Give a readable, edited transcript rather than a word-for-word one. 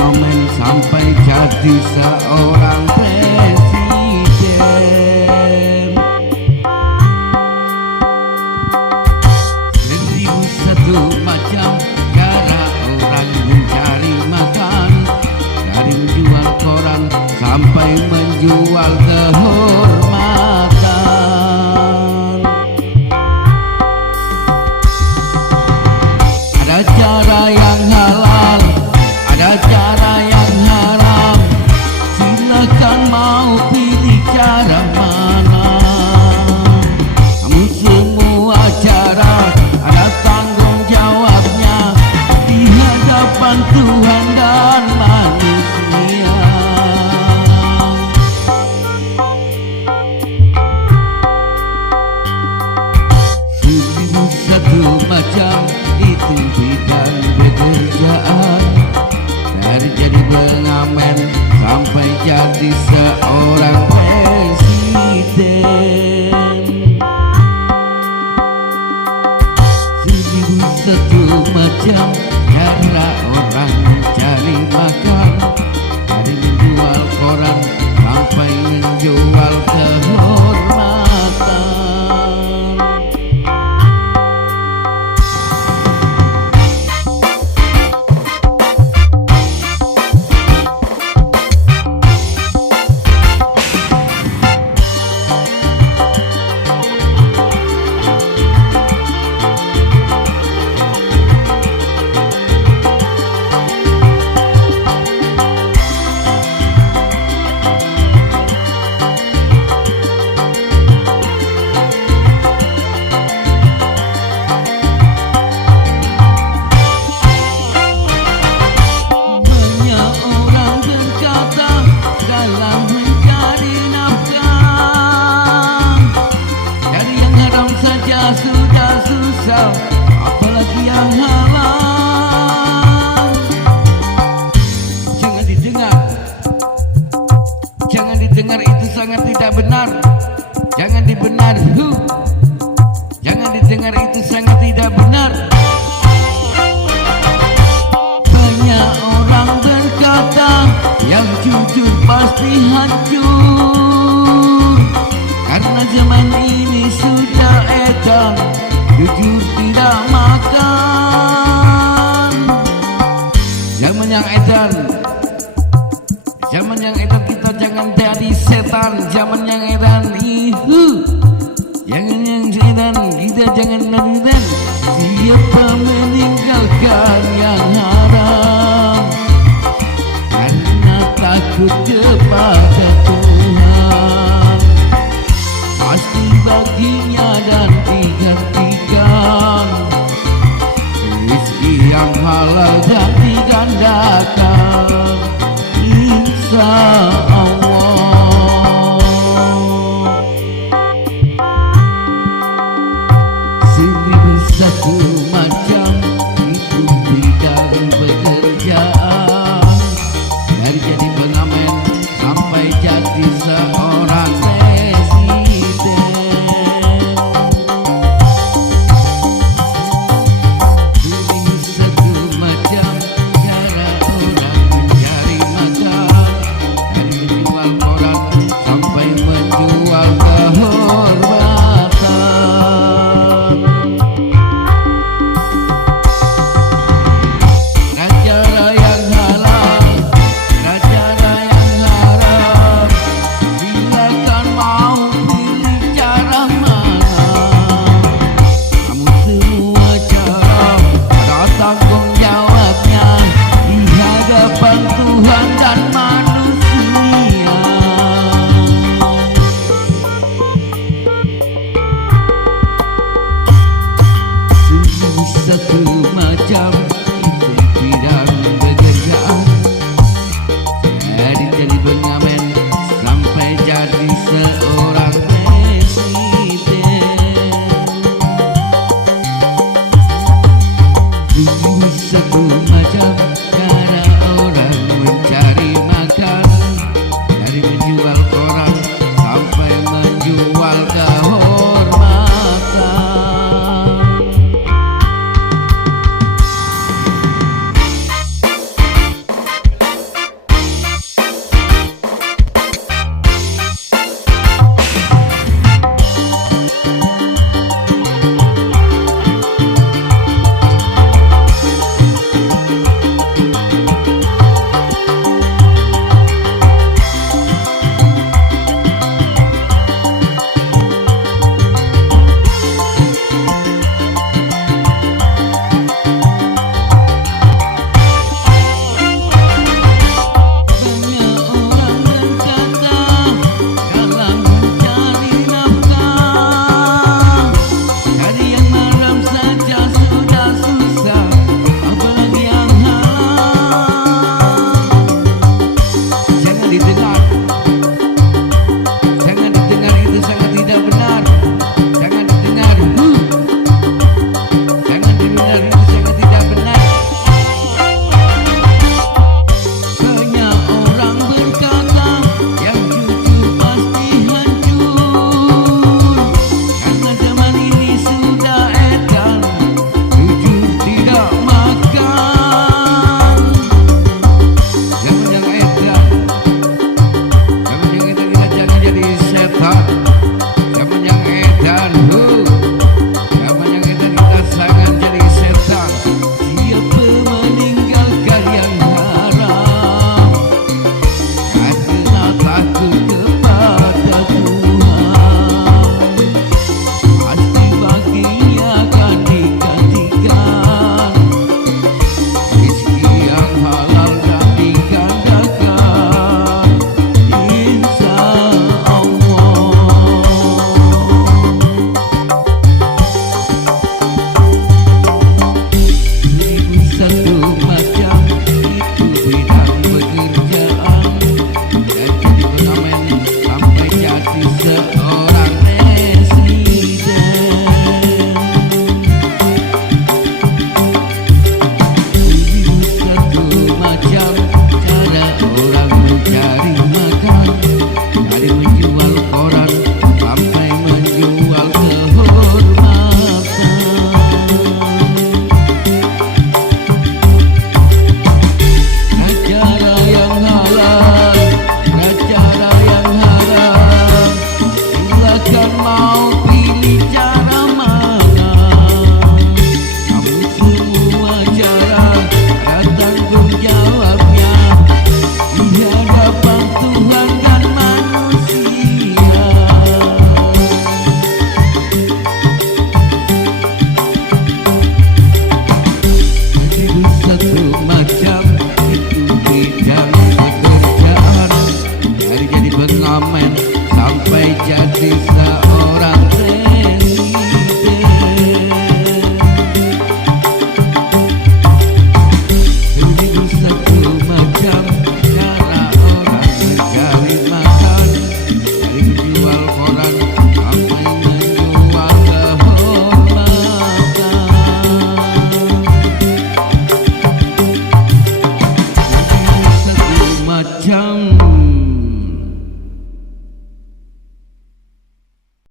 pengamen sampai jadi seorang presiden. 1001 macam cara orang mencari makan, dari menjual koran sampai menjual kehormatan. Ada cara yang halal, ada cara yang haram, silakan mau pilih cara mana. Namun semua cara ada tanggung jawabnya di hadapan Tuhan dan manusia. 1001 macam itu bidang pekerjaan, dari jadi pengamen sampai jadi seorang presiden. 1001 macam cara orang mencari makan, dari menjual koran sampai menjual kehormatan. Sudah susah, apalagi yang halal. Jangan didengar, jangan didengar, itu sangat tidak benar. Jangan dibenar, jangan didengar, itu sangat tidak benar. Banyak orang berkata yang jujur pasti hancur, karena zaman ini sudah edan, jujur tidak makan. Zaman yang edan, zaman yang edan, kita jangan jadi setan. Zaman yang edan, jangan yang edan, kita jangan edan. Siapa meninggalkan yang haram karena takut kepada Tuhan, pasti baginya dan digantikan rezeki yang halal dan digandakan, insya Allah. 1001 macam itu bidang pekerjaan, dari jadi pengamen sampai jadi seorang tidak